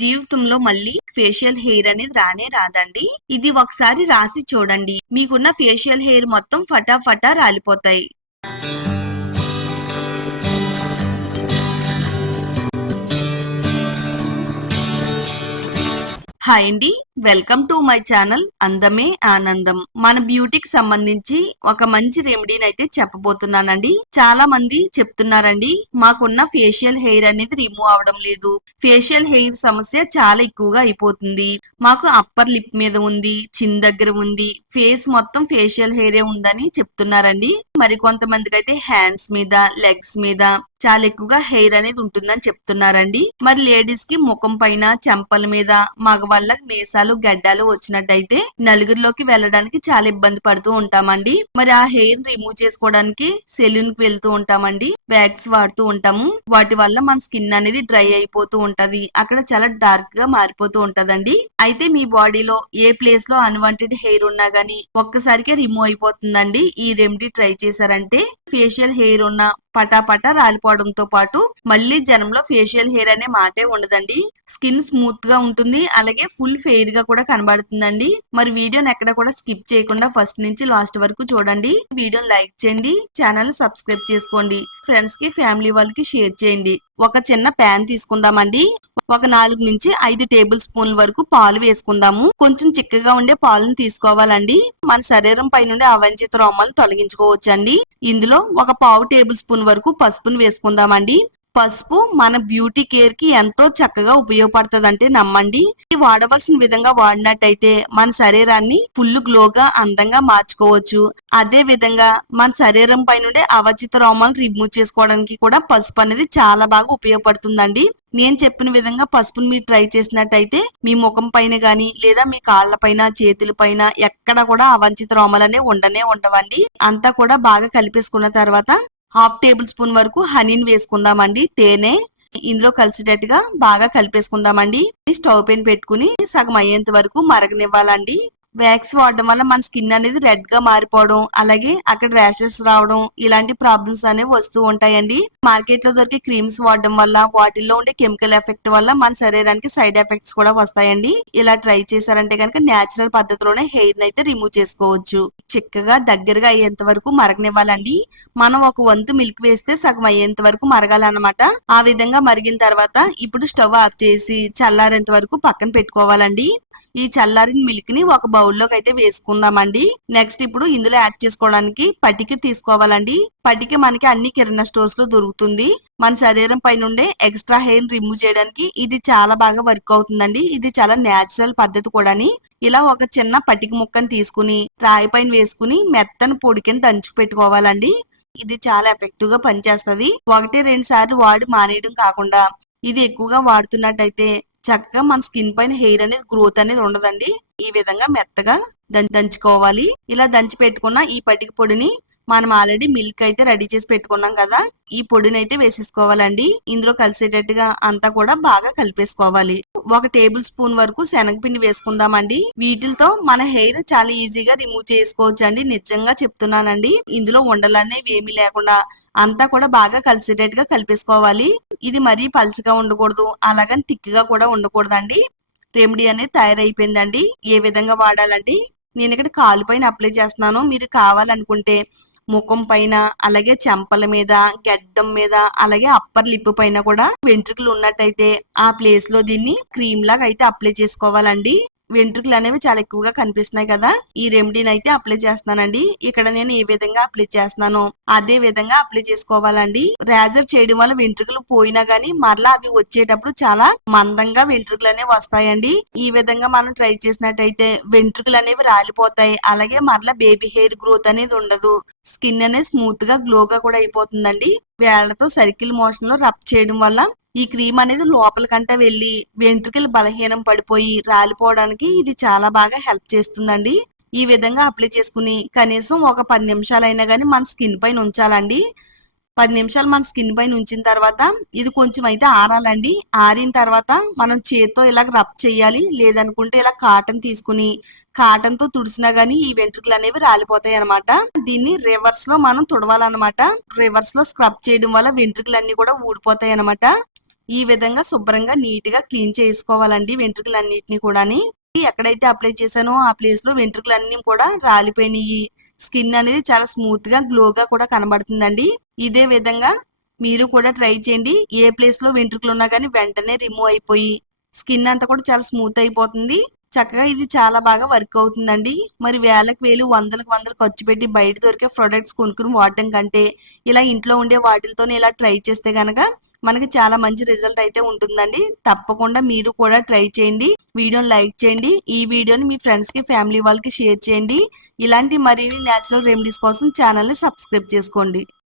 జీవితంలో మళ్ళీ facial hair అనేది రానే రాదండి. ఇది ఒకసారి రాసి చూడండి. మీకున్న ఫేషియల్ హెయిర్ మొత్తం ఫటాఫటా రాలిపోతాయి. హాయ్ అండి, వెల్కమ్ టు మై ఛానల్ అందమే ఆనందం. మన బ్యూటీకి సంబంధించి ఒక మంచి రెమెడీని అయితే చెప్పబోతున్నానండి. చాలా మంది చెప్తున్నారండి, మాకున్న ఫేషియల్ హెయిర్ అనేది రిమూవ్ అవడం లేదు, ఫేషియల్ హెయిర్ సమస్య చాలా ఎక్కువగా అయిపోతుంది, మాకు అప్పర్ లిప్ మీద ఉంది, చిన్ దగ్గర ఉంది, ఫేస్ మొత్తం ఫేషియల్ హెయిరే ఉందని చెప్తున్నారండి. మరి కొంతమందికి అయితే హ్యాండ్స్ మీద, లెగ్స్ మీద చాలా ఎక్కువగా హెయిర్ అనేది ఉంటుందని చెప్తున్నారండి. మరి లేడీస్ కి ముఖం పైన, చెంపల మీద, మగవాళ్ళకి మీసాలు, గడ్డాలు వచ్చినట్టయితే నలుగురిలోకి వెళ్ళడానికి చాలా ఇబ్బంది పడుతూ ఉంటామండి. మరి ఆ హెయిర్ రిమూవ్ చేసుకోవడానికి సెలూన్ కి వెళ్తూ ఉంటామండి, వ్యాక్స్ వాడుతూ ఉంటాము. వాటి వల్ల మన స్కిన్ అనేది డ్రై అయిపోతూ ఉంటది, అక్కడ చాలా డార్క్ గా మారిపోతూ ఉంటదండి. అయితే మీ బాడీలో ఏ ప్లేస్ లో అన్వాంటెడ్ హెయిర్ ఉన్నా గానీ ఒక్కసారికే రిమూవ్ అయిపోతుందండి. ఈ రెమెడీ ట్రై చేశారంటే ఫేషియల్ హెయిర్ ఉన్న పటాపటా రాలిపోవడంతో పాటు మళ్ళీ జనంలో ఫేషియల్ హెయిర్ అనే మాటే ఉండదండి. స్కిన్ స్మూత్ గా ఉంటుంది, అలాగే ఫుల్ ఫెయిర్ గా కూడా కనబడుతుందండి. మరి వీడియోని ఎక్కడ కూడా స్కిప్ చేయకుండా ఫస్ట్ నుంచి లాస్ట్ వరకు చూడండి. వీడియోని లైక్ చేయండి, ఛానల్ సబ్స్క్రైబ్ చేసుకోండి, ఫ్రెండ్స్ కి ఫ్యామిలీ వాళ్ళకి షేర్ చేయండి. ఒక చిన్న ప్యాన్ తీసుకుందామండి. ఒక 4 నుంచి 5 టేబుల్ స్పూన్ల వరకు పాలు వేసుకుందాము. కొంచెం చిక్కగా ఉండే పాలను తీసుకోవాలండి. మన శరీరం పై నుండి అవంచిత రోమాలను తొలగించుకోవచ్చండి. ఇందులో ఒక పావు టేబుల్ స్పూన్ వరకు పసుపును వేసుకుందామండి. పసుపు మన బ్యూటీ కేర్ కి ఎంతో చక్కగా ఉపయోగపడుతుందంటే నమ్మండి. ఇది వాడవలసిన విధంగా వాడినట్టయితే మన శరీరాన్ని ఫుల్ గ్లోగా, అందంగా మార్చుకోవచ్చు. అదే విధంగా మన శరీరం పై నుండి అవచిత రోమాలను రిమూవ్ చేసుకోవడానికి కూడా పసుపు అనేది చాలా బాగా ఉపయోగపడుతుందండి. నేను చెప్పిన విధంగా పసుపుని మీరు ట్రై చేసినట్టయితే మీ ముఖం పైన గాని, లేదా మీ కాళ్ళ పైన, చేతుల పైన ఎక్కడ కూడా అవంచిత రోమాలనే ఉండవండి. అంతా కూడా బాగా కలిపేసుకున్న తర్వాత హాఫ్ టేబుల్ స్పూన్ వరకు హనీని వేసుకుందామండి. తేనె ఇందులో కలిసేటట్టుగా బాగా కలిపేసుకుందామండి. స్టవ్ పైన పెట్టుకుని సగం అయ్యేంత వరకు మరగనివ్వాలండి. వ్యాక్స్ వాడడం వల్ల మన స్కిన్ అనేది రెడ్ గా మారిపోవడం, అలాగే అక్కడ ర్యాషెస్ రావడం, ఇలాంటి ప్రాబ్లమ్స్ అనేవి వస్తూ ఉంటాయండి. మార్కెట్ లో దొరికే క్రీమ్స్ వాడడం వల్ల, వాటిల్లో ఉండే కెమికల్ ఎఫెక్ట్ వల్ల మన శరీరానికి సైడ్ ఎఫెక్ట్స్ కూడా వస్తాయండి. ఇలా ట్రై చేశారంటే కనుక నేచురల్ పద్ధతిలోనే హెయిర్ అయితే రిమూవ్ చేసుకోవచ్చు. చిక్కగా దగ్గరగా అయ్యేంత వరకు మరగనివ్వాలండి. మనం ఒక వంతు మిల్క్ వేస్తే సగం అయ్యేంత వరకు మరగాలన్నమాట. ఆ విధంగా మరిగిన తర్వాత ఇప్పుడు స్టవ్ ఆఫ్ చేసి చల్లారేంత వరకు పక్కన పెట్టుకోవాలండి. ఈ చల్లారిన మిల్క్ ని ఒక బౌల్లోకి అయితే వేసుకుందామండి. నెక్స్ట్ ఇప్పుడు ఇందులో యాడ్ చేసుకోవడానికి పటిక తీసుకోవాలండి. పటిక మనకి అన్ని కిరాణా స్టోర్స్ లో దొరుకుతుంది. మన శరీరం పై నుండే ఎక్స్ట్రా హెయిర్ రిమూవ్ చేయడానికి ఇది చాలా బాగా వర్క్ అవుతుందండి. ఇది చాలా నేచురల్ పద్ధతి కూడాని. ఇలా ఒక చిన్న పటిక ముక్కను తీసుకుని రాయి పైన వేసుకుని మెత్తని పొడి కింద దంచి పెట్టుకోవాలండి. ఇది చాలా ఎఫెక్టివ్ గా పనిచేస్తుంది. 1-2 సార్లు వాడి మానేయడం కాకుండా ఇది ఎక్కువగా వాడుతున్నట్టయితే చక్కగా మన స్కిన్ పైన హెయిర్ అనేది గ్రోత్ అనేది ఉండదండి. ఈ విధంగా మెత్తగా దంచుకోవాలి. ఇలా దంచి పెట్టుకున్న ఈ పటిక పొడిని మనం ఆల్రెడీ మిల్క్ అయితే రెడీ చేసి పెట్టుకున్నాం కదా, ఈ పొడిని అయితే వేసేసుకోవాలండి. ఇందులో కలిసేటట్టుగా అంతా కూడా బాగా కలిపేసుకోవాలి. 1 టేబుల్ స్పూన్ వరకు శనగపిండి వేసుకుందామండి. వీటితో మన హెయిర్ చాలా ఈజీగా రిమూవ్ చేసుకోవచ్చు అండి. నిజంగా చెప్తున్నానండి. ఇందులో ఉండలనేవి ఏమీ లేకుండా అంతా కూడా బాగా కలిసేటట్టుగా కలిపేసుకోవాలి. ఇది మరీ పల్చగా ఉండకూడదు, అలాగని తిక్కిగా కూడా ఉండకూడదండి. రెమెడీ అనేది తయారైపోయిందండి. ఏ విధంగా వాడాలండి, నేను ఇక్కడ కాలు పైన అప్లై చేస్తున్నాను. మీరు కావాలనుకుంటే ముఖం పైన, అలాగే చెంపల మీద, గడ్డం మీద, అలాగే అప్పర్ లిప్ పైన కూడా వెంట్రుకలు ఉన్నట్టయితే ఆ ప్లేస్ లో దీన్ని క్రీమ్ లాగా అయితే అప్లై చేసుకోవాలండి. వెంట్రుకలు అనేవి చాలా ఎక్కువగా కనిపిస్తున్నాయి కదా, ఈ రెమెడీని అయితే అప్లై చేస్తున్నానండి. ఇక్కడ నేను ఏ విధంగా అప్లై చేస్తున్నానో అదే విధంగా అప్లై చేసుకోవాలండి. రేజర్ చేయడం వల్ల వెంట్రుకలు పోయినా గానీ మరలా అవి వచ్చేటప్పుడు చాలా మందంగా వెంట్రుకలు అనేవి వస్తాయండి. ఈ విధంగా మనం ట్రై చేసినట్టయితే వెంట్రుకలు అనేవి రాలిపోతాయి, అలాగే మరలా బేబీ హెయిర్ గ్రోత్ అనేది ఉండదు. స్కిన్ అనేది స్మూత్ గా గ్లోగా కూడా అయిపోతుందండి. వేళ్లతో సర్కిల్ మోషన్ లో రబ్ చేయడం వల్ల ఈ క్రీమ్ అనేది లోపలికంటే వెళ్లి వెంట్రుకలు బలహీనం పడిపోయి రాలిపోవడానికి ఇది చాలా బాగా హెల్ప్ చేస్తుందండి. ఈ విధంగా అప్లై చేసుకుని కనీసం ఒక 10 నిమిషాలైనా గానీ మన స్కిన్ పైన ఉంచాలండి. 10 నిమిషాలు మన స్కిన్ పైన ఉంచిన తర్వాత ఇది కొంచెం అయితే ఆరాలండి. ఆరిన తర్వాత మనం చేత్తో ఇలా రబ్ చేయాలి, లేదనుకుంటే ఇలా కాటన్ తీసుకుని కాటన్ తో తుడిసినా గానీ ఈ వెంట్రుకలు అనేవి రాలిపోతాయి అనమాట. దీన్ని రివర్స్ లో మనం తుడవాలన్నమాట. రివర్స్ లో స్క్రబ్ చేయడం వల్ల వెంట్రుకలు అన్ని కూడా ఊడిపోతాయి అనమాట. ఈ విధంగా శుభ్రంగా నీట్ గా క్లీన్ చేసుకోవాలండి వెంట్రుకలన్నిటిని కూడాని. ఎక్కడైతే అప్లై చేశానో ఆ ప్లేస్ లో వెంట్రుకలన్నీ కూడా రాలిపోయినాయి. స్కిన్ అనేది చాలా స్మూత్ గా గ్లోగా కూడా కనబడుతుందండి. ఇదే విధంగా మీరు కూడా ట్రై చేయండి. ఏ ప్లేస్ లో వెంట్రుకలు ఉన్నా కానీ వెంటనే రిమూవ్ అయిపోయి స్కిన్ అంతా కూడా చాలా స్మూత్ అయిపోతుంది. చక్కగా ఇది చాలా బాగా వర్క్ అవుతుందండి. మరి వేలకు వేలు వందలకు వందలు ఖర్చు పెట్టి బయట దొరికే ప్రొడక్ట్స్ కొనుక్కుని వాడటం కంటే ఇలా ఇంట్లో ఉండే వాటిలతోనే ఇలా ట్రై చేస్తే గనక మనకి చాలా మంచి రిజల్ట్ అయితే ఉంటుందండి. తప్పకుండా మీరు కూడా ట్రై చేయండి. వీడియోని లైక్ చేయండి. ఈ వీడియోని మీ ఫ్రెండ్స్ కి ఫ్యామిలీ వాళ్ళకి షేర్ చేయండి. ఇలాంటి మరిన్ని న్యాచురల్ రెమెడీస్ కోసం ఛానల్ ని సబ్స్క్రైబ్ చేసుకోండి.